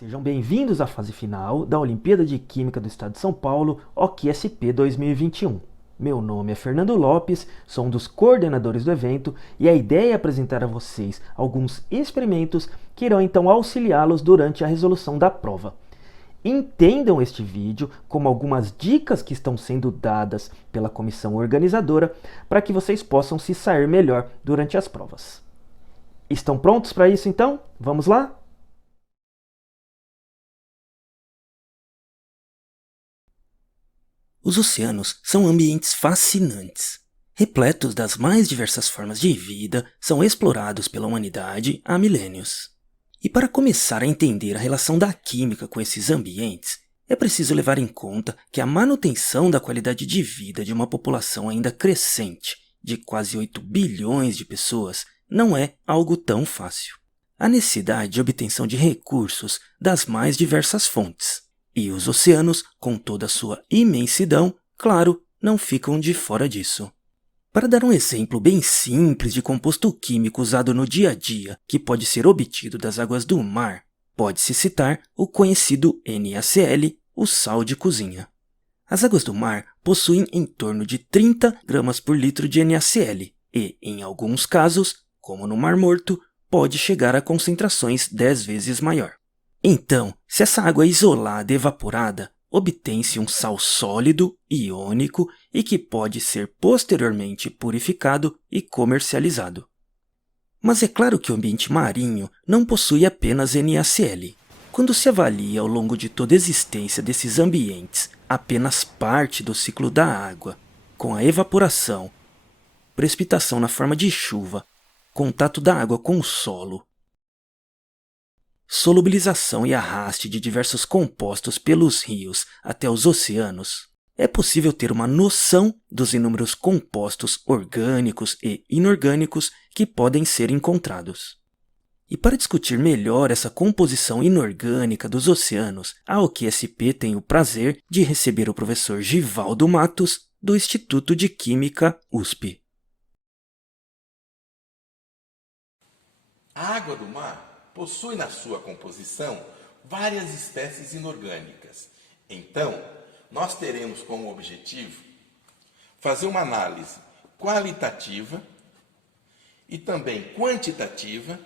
Sejam bem-vindos à fase final da Olimpíada de Química do Estado de São Paulo, OQSP 2021. Meu nome é Fernando Lopes, sou um dos coordenadores do evento e a ideia é apresentar a vocês alguns experimentos que irão então auxiliá-los durante a resolução da prova. Entendam este vídeo como algumas dicas que estão sendo dadas pela comissão organizadora para que vocês possam se sair melhor durante as provas. Estão prontos para isso então? Vamos lá? Os oceanos são ambientes fascinantes. Repletos das mais diversas formas de vida, são explorados pela humanidade há milênios. E para começar a entender a relação da química com esses ambientes, é preciso levar em conta que a manutenção da qualidade de vida de uma população ainda crescente, de quase 8 bilhões de pessoas, não é algo tão fácil. Há necessidade de obtenção de recursos das mais diversas fontes. E os oceanos, com toda a sua imensidão, claro, não ficam de fora disso. Para dar um exemplo bem simples de composto químico usado no dia a dia, que pode ser obtido das águas do mar, pode-se citar o conhecido NaCl, o sal de cozinha. As águas do mar possuem em torno de 30 gramas por litro de NaCl e, em alguns casos, como no Mar Morto, pode chegar a concentrações 10 vezes maior. Então, se essa água é isolada e evaporada, obtém-se um sal sólido, iônico e que pode ser posteriormente purificado e comercializado. Mas é claro que o ambiente marinho não possui apenas NaCl. Quando se avalia ao longo de toda a existência desses ambientes apenas parte do ciclo da água, com a evaporação, precipitação na forma de chuva, contato da água com o solo, solubilização e arraste de diversos compostos pelos rios até os oceanos, é possível ter uma noção dos inúmeros compostos orgânicos e inorgânicos que podem ser encontrados. E para discutir melhor essa composição inorgânica dos oceanos, a OQSP tem o prazer de receber o professor Givaldo Matos, do Instituto de Química USP. A água do mar possui na sua composição várias espécies inorgânicas. Então, nós teremos como objetivo fazer uma análise qualitativa e também quantitativa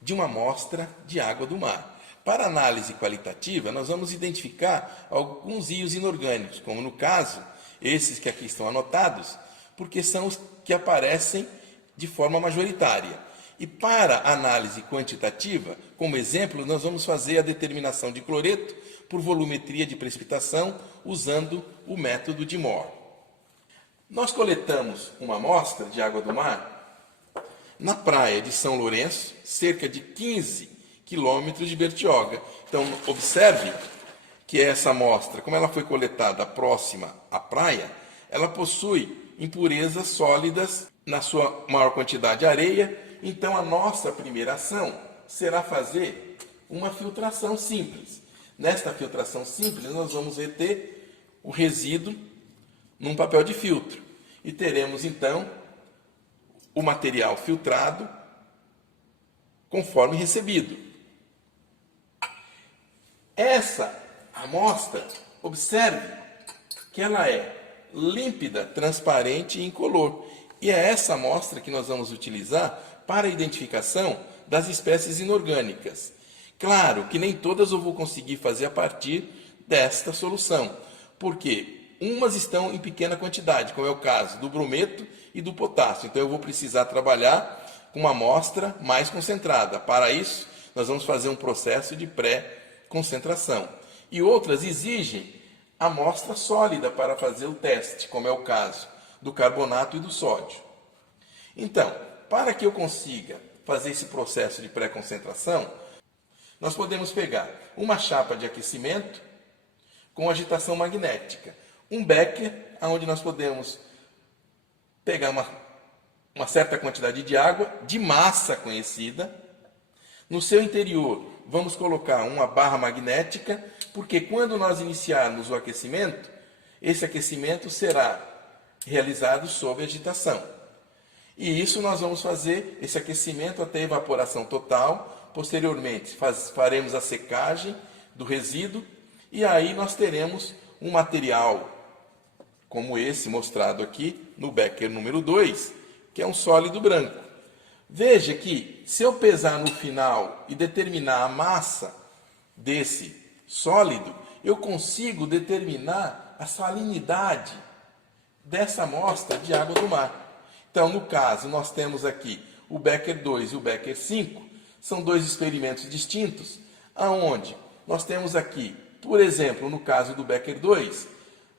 de uma amostra de água do mar. Para análise qualitativa, nós vamos identificar alguns rios inorgânicos, como no caso, esses que aqui estão anotados, porque são os que aparecem de forma majoritária. E para análise quantitativa, como exemplo, nós vamos fazer a determinação de cloreto por volumetria de precipitação usando o método de Mohr. Nós coletamos uma amostra de água do mar na praia de São Lourenço, cerca de 15 quilômetros de Bertioga. Então, observe que essa amostra, como ela foi coletada próxima à praia, ela possui impurezas sólidas, na sua maior quantidade areia. Então, a nossa primeira ação será fazer uma filtração simples. Nesta filtração simples, nós vamos reter o resíduo num papel de filtro. E teremos, então, o material filtrado conforme recebido. Essa amostra, observe que ela é límpida, transparente e incolor. E é essa amostra que nós vamos utilizar para a identificação das espécies inorgânicas. Claro que nem todas eu vou conseguir fazer a partir desta solução, porque umas estão em pequena quantidade, como é o caso do brometo e do potássio. Então eu vou precisar trabalhar com uma amostra mais concentrada. Para isso, nós vamos fazer um processo de pré-concentração. E outras exigem amostra sólida para fazer o teste, como é o caso do carbonato e do sódio. Então, para que eu consiga fazer esse processo de pré-concentração, nós podemos pegar uma chapa de aquecimento com agitação magnética, um becker, onde nós podemos pegar uma certa quantidade de água, de massa conhecida. No seu interior, vamos colocar uma barra magnética, porque quando nós iniciarmos o aquecimento, esse aquecimento será realizado sob agitação. E isso nós vamos fazer, esse aquecimento até evaporação total, Posteriormente, faremos a secagem do resíduo e aí nós teremos um material como esse mostrado aqui no becker número 2, que é um sólido branco. Veja que se eu pesar no final e determinar a massa desse sólido, eu consigo determinar a salinidade dessa amostra de água do mar. Então, no caso, nós temos aqui o becker 2 e o becker 5, são dois experimentos distintos, aonde nós temos aqui, por exemplo, no caso do becker 2,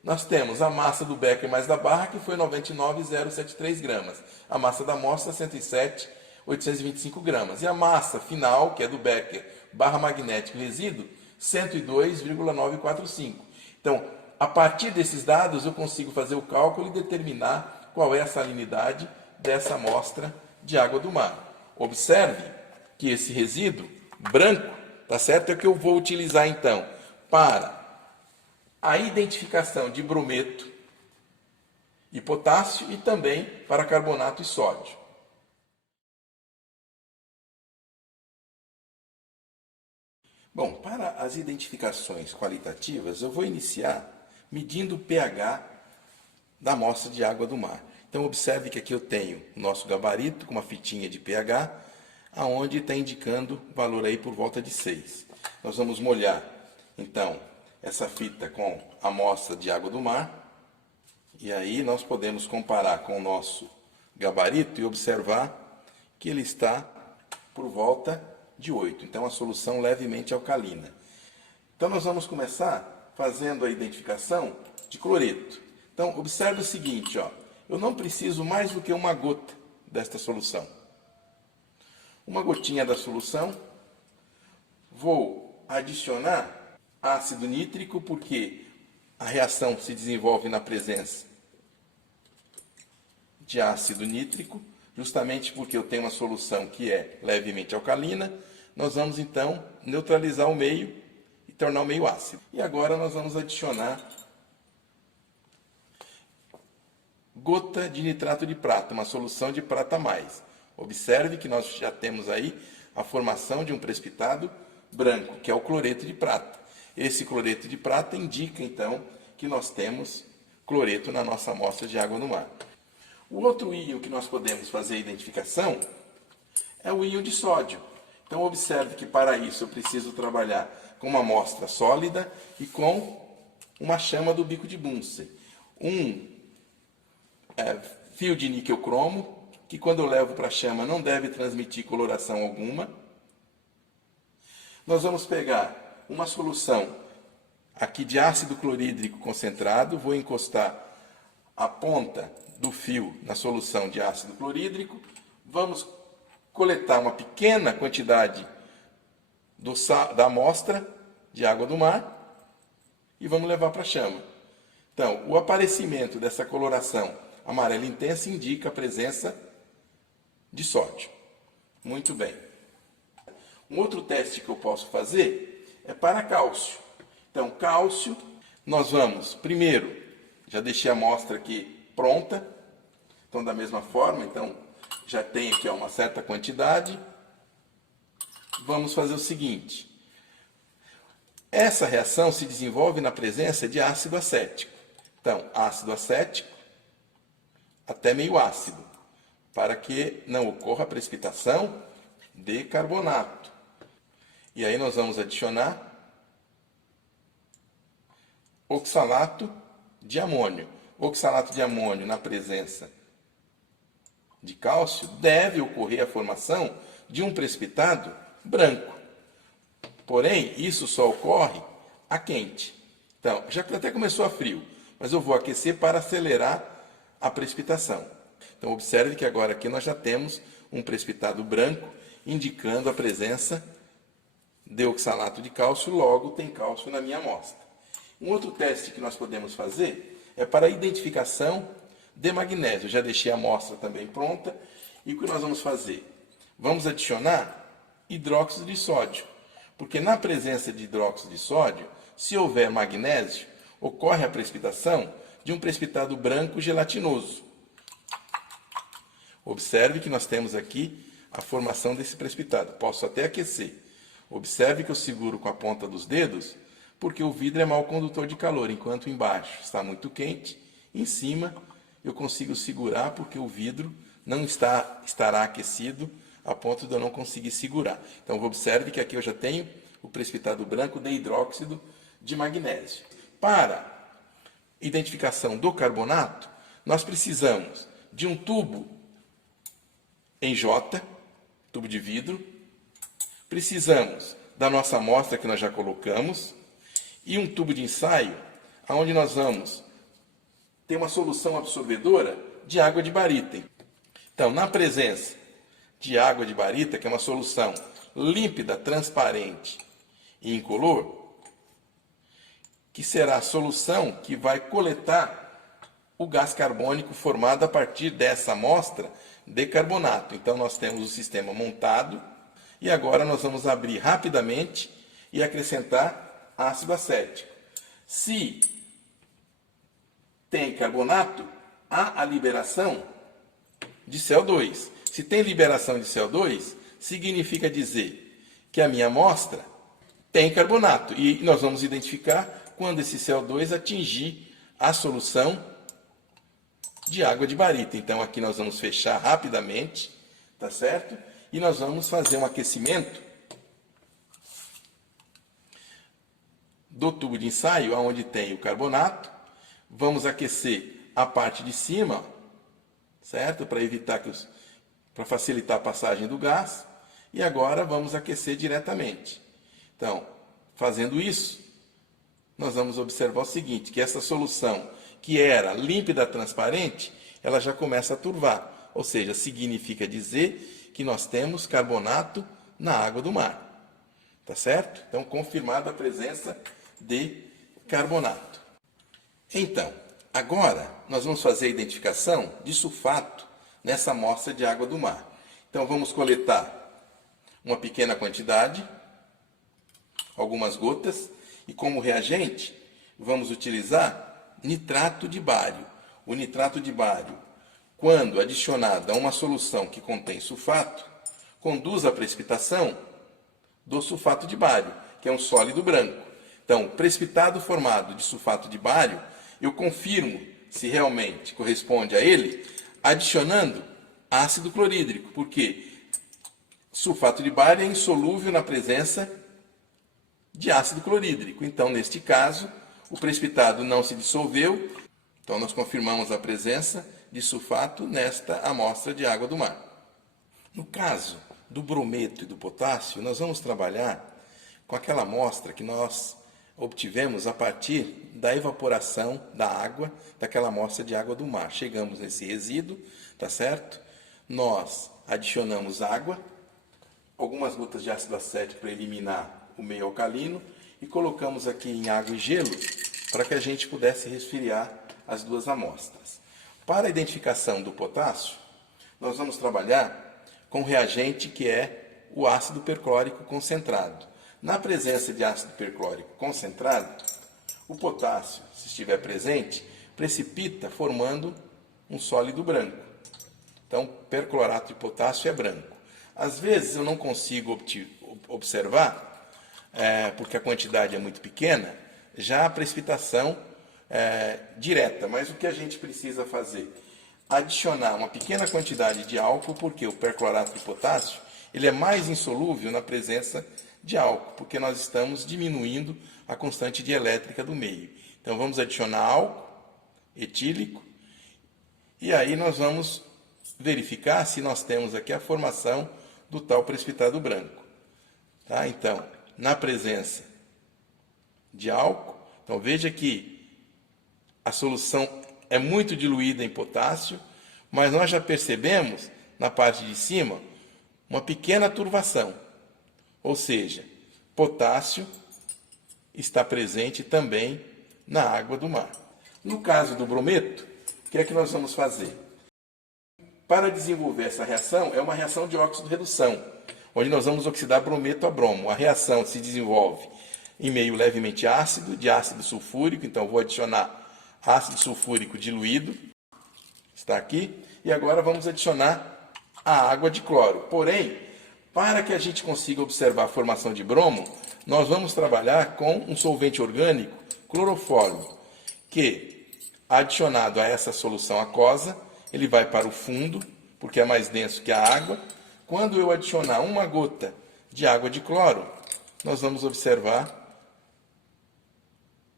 nós temos a massa do becker mais da barra, que foi 99,073 gramas. A massa da amostra, 107,825 gramas. E a massa final, que é do becker barra magnético resíduo, 102,945. Então, a partir desses dados, eu consigo fazer o cálculo e determinar qual é a salinidade dessa amostra de água do mar. Observe que esse resíduo branco, tá certo? É o que eu vou utilizar então para a identificação de brometo e potássio e também para carbonato e sódio. Bom, para as identificações qualitativas, eu vou iniciar medindo o pH da amostra de água do mar. Então, observe que aqui eu tenho o nosso gabarito com uma fitinha de pH, aonde está indicando valor aí por volta de 6. Nós vamos molhar, então, essa fita com a amostra de água do mar, e aí nós podemos comparar com o nosso gabarito e observar que ele está por volta de 8. Então, a solução levemente alcalina. Então, nós vamos começar fazendo a identificação de cloreto. Então, observe o seguinte, ó, eu não preciso mais do que uma gota desta solução. Uma gotinha da solução, vou adicionar ácido nítrico, porque a reação se desenvolve na presença de ácido nítrico, justamente porque eu tenho uma solução que é levemente alcalina. Nós vamos então neutralizar o meio e tornar o meio ácido. E agora nós vamos adicionar gota de nitrato de prata, uma solução de prata mais. Observe que nós já temos aí a formação de um precipitado branco, que é o cloreto de prata. Esse cloreto de prata indica então que nós temos cloreto na nossa amostra de água no mar. O outro íon que nós podemos fazer a identificação é o íon de sódio. Então observe que para isso eu preciso trabalhar com uma amostra sólida e com uma chama do bico de Bunsen. Um fio de níquel cromo, que quando eu levo para a chama não deve transmitir coloração alguma. Nós vamos pegar uma solução aqui de ácido clorídrico concentrado, vou encostar a ponta do fio na solução de ácido clorídrico, vamos coletar uma pequena quantidade da amostra de água do mar e vamos levar para a chama. Então, o aparecimento dessa coloração amarela intensa indica a presença de sódio. Muito bem. Um outro teste que eu posso fazer é para cálcio. Então, cálcio, nós vamos, primeiro, já deixei a amostra aqui pronta. Então, da mesma forma, então, já tem aqui uma certa quantidade. Vamos fazer o seguinte. Essa reação se desenvolve na presença de ácido acético. Então, ácido acético até meio ácido, para que não ocorra a precipitação de carbonato. E aí nós vamos adicionar oxalato de amônio. Oxalato de amônio na presença de cálcio deve ocorrer a formação de um precipitado branco. Porém, isso só ocorre a quente. Então, já que até começou a frio, mas eu vou aquecer para acelerar a precipitação. Então, observe que agora aqui nós já temos um precipitado branco, indicando a presença de oxalato de cálcio, logo tem cálcio na minha amostra. Um outro teste que nós podemos fazer é para a identificação de magnésio. Eu já deixei a amostra também pronta. E o que nós vamos fazer? Vamos adicionar hidróxido de sódio. Porque na presença de hidróxido de sódio, se houver magnésio, ocorre a precipitação de um precipitado branco gelatinoso. Observe que nós temos aqui a formação desse precipitado. Posso até aquecer. Observe que eu seguro com a ponta dos dedos, porque o vidro é mau condutor de calor, enquanto embaixo está muito quente, em cima eu consigo segurar porque o vidro não estará aquecido a ponto de eu não conseguir segurar. Então observe que aqui eu já tenho o precipitado branco de hidróxido de magnésio. Para identificação do carbonato, nós precisamos de um tubo em J, tubo de vidro, precisamos da nossa amostra que nós já colocamos e um tubo de ensaio, onde nós vamos ter uma solução absorvedora de água de barita. Então, na presença de água de barita, que é uma solução límpida, transparente e incolor, que será a solução que vai coletar o gás carbônico formado a partir dessa amostra de carbonato. Então, nós temos o sistema montado e agora nós vamos abrir rapidamente e acrescentar ácido acético. Se tem carbonato, há a liberação de CO2. Se tem liberação de CO2, significa dizer que a minha amostra tem carbonato. E nós vamos identificar quando esse CO2 atingir a solução de água de barita. Então aqui nós vamos fechar rapidamente, tá certo? E nós vamos fazer um aquecimento do tubo de ensaio, onde tem o carbonato. Vamos aquecer a parte de cima, certo? Para facilitar a passagem do gás. E agora vamos aquecer diretamente. Então, fazendo isso, nós vamos observar o seguinte, que essa solução que era límpida, transparente, ela já começa a turvar. Ou seja, significa dizer que nós temos carbonato na água do mar. Tá certo? Então, confirmada a presença de carbonato. Então, agora nós vamos fazer a identificação de sulfato nessa amostra de água do mar. Então, vamos coletar uma pequena quantidade, algumas gotas, e como reagente, vamos utilizar nitrato de bário. O nitrato de bário, quando adicionado a uma solução que contém sulfato, conduz à precipitação do sulfato de bário, que é um sólido branco. Então, precipitado formado de sulfato de bário, eu confirmo se realmente corresponde a ele, adicionando ácido clorídrico, porque sulfato de bário é insolúvel na presença de ácido clorídrico. Então, neste caso, o precipitado não se dissolveu, então nós confirmamos a presença de sulfato nesta amostra de água do mar. No caso do brometo e do potássio, nós vamos trabalhar com aquela amostra que nós obtivemos a partir da evaporação da água, daquela amostra de água do mar. Chegamos nesse resíduo, tá certo? Nós adicionamos água, algumas gotas de ácido acético para eliminar o meio alcalino e colocamos aqui em água e gelo para que a gente pudesse resfriar as duas amostras. Para a identificação do potássio, nós vamos trabalhar com um reagente que é o ácido perclórico concentrado. Na presença de ácido perclórico concentrado, o potássio, se estiver presente, precipita formando um sólido branco. Então, perclorato de potássio é branco. Às vezes eu não consigo observar, porque a quantidade é muito pequena, já a precipitação direta. Mas o que a gente precisa fazer? Adicionar uma pequena quantidade de álcool, porque o perclorato de potássio ele é mais insolúvel na presença de álcool, porque nós estamos diminuindo a constante dielétrica do meio. Então vamos adicionar álcool etílico e aí nós vamos verificar se nós temos aqui a formação do tal precipitado branco. Tá? Então, na presença de álcool, então veja que a solução é muito diluída em potássio, mas nós já percebemos na parte de cima uma pequena turvação, ou seja, potássio está presente também na água do mar. No caso do brometo, o que é que nós vamos fazer? Para desenvolver essa reação, é uma reação de óxido-redução, onde nós vamos oxidar brometo a bromo. A reação se desenvolve em meio levemente ácido, de ácido sulfúrico, então vou adicionar ácido sulfúrico diluído, está aqui, e agora vamos adicionar a água de cloro. Porém, para que a gente consiga observar a formação de bromo, nós vamos trabalhar com um solvente orgânico, clorofórmio, que, adicionado a essa solução aquosa, ele vai para o fundo, porque é mais denso que a água. Quando eu adicionar uma gota de água de cloro, nós vamos observar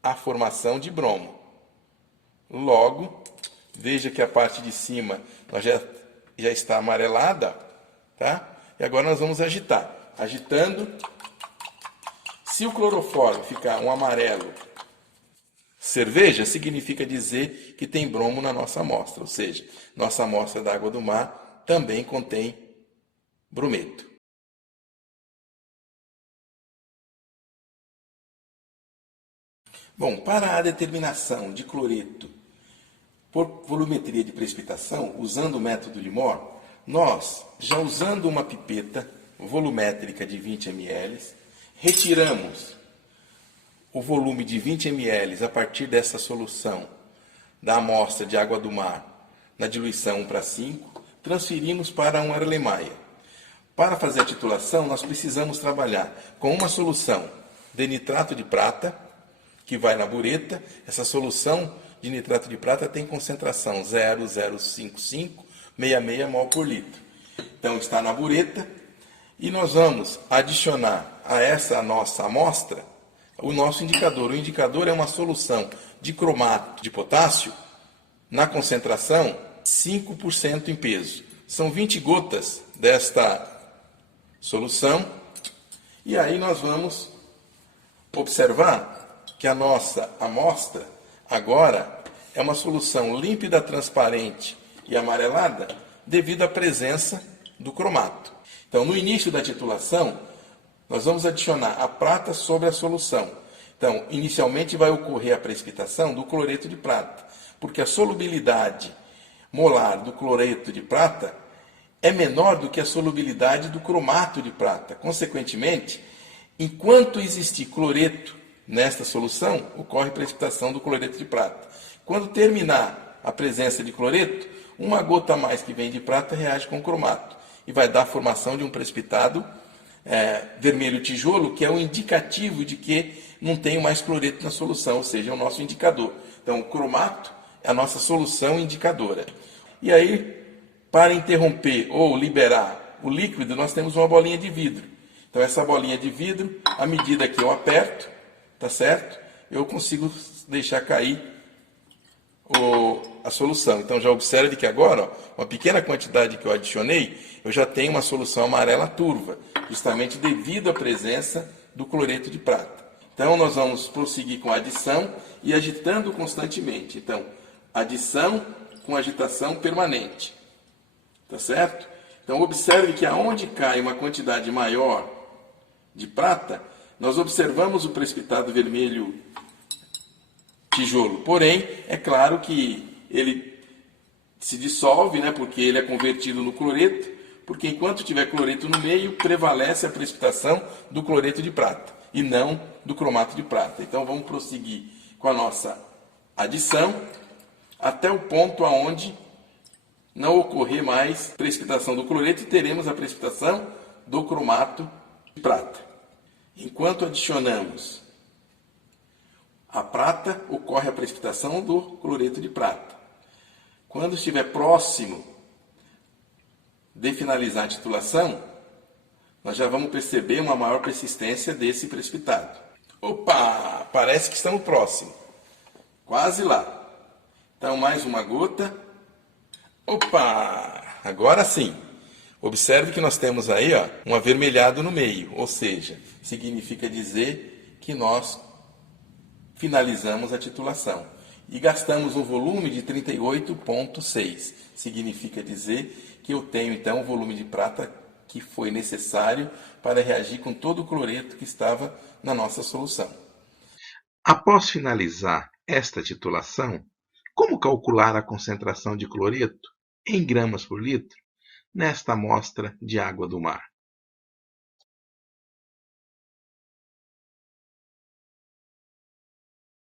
a formação de bromo. Logo, veja que a parte de cima já está amarelada, tá? E agora nós vamos agitar. Agitando, se o clorofórmio ficar um amarelo cerveja, significa dizer que tem bromo na nossa amostra, ou seja, nossa amostra da água do mar também contém brometo. Bom, para a determinação de cloreto por volumetria de precipitação, usando o método de Mohr, nós, já usando uma pipeta volumétrica de 20 ml, retiramos o volume de 20 ml a partir dessa solução da amostra de água do mar na diluição 1:5, transferimos para um Erlenmeyer. Para fazer a titulação, nós precisamos trabalhar com uma solução de nitrato de prata, que vai na bureta. Essa solução de nitrato de prata tem concentração 0,05566 mol por litro. Então está na bureta e nós vamos adicionar a essa nossa amostra o nosso indicador. O indicador é uma solução de cromato de potássio na concentração 5% em peso. São 20 gotas desta solução e aí nós vamos observar que a nossa amostra agora é uma solução límpida, transparente e amarelada devido à presença do cromato. Então, no início da titulação, nós vamos adicionar a prata sobre a solução. Então, inicialmente vai ocorrer a precipitação do cloreto de prata, porque a solubilidade molar do cloreto de prata é menor do que a solubilidade do cromato de prata. Consequentemente, enquanto existir cloreto nesta solução, ocorre precipitação do cloreto de prata. Quando terminar a presença de cloreto, uma gota a mais que vem de prata reage com o cromato e vai dar a formação de um precipitado vermelho tijolo, que é um indicativo de que não tem mais cloreto na solução, ou seja, é o nosso indicador. Então, o cromato é a nossa solução indicadora. E aí, para interromper ou liberar o líquido, nós temos uma bolinha de vidro. Então, essa bolinha de vidro, à medida que eu aperto, tá certo? Eu consigo deixar cair a solução. Então já observe que agora, ó, uma pequena quantidade que eu adicionei, eu já tenho uma solução amarela turva, justamente devido à presença do cloreto de prata. Então nós vamos prosseguir com a adição e agitando constantemente. Então, adição com agitação permanente. Tá certo? Então observe que aonde cai uma quantidade maior de prata, nós observamos o precipitado vermelho tijolo. Porém, é claro que ele se dissolve, né, porque ele é convertido no cloreto, porque enquanto tiver cloreto no meio, prevalece a precipitação do cloreto de prata e não do cromato de prata. Então vamos prosseguir com a nossa adição até o ponto aonde não ocorrer mais precipitação do cloreto e teremos a precipitação do cromato de prata. Enquanto adicionamos a prata, ocorre a precipitação do cloreto de prata. Quando estiver próximo de finalizar a titulação, nós já vamos perceber uma maior persistência desse precipitado. Opa! Parece que estamos próximos. Quase lá. Então, mais uma gota. Opa! Agora sim. Observe que nós temos aí, ó, um avermelhado no meio, ou seja, significa dizer que nós finalizamos a titulação. E gastamos um volume de 38,6. Significa dizer que eu tenho então o volume de prata que foi necessário para reagir com todo o cloreto que estava na nossa solução. Após finalizar esta titulação, como calcular a concentração de cloreto em gramas por litro nesta amostra de água do mar?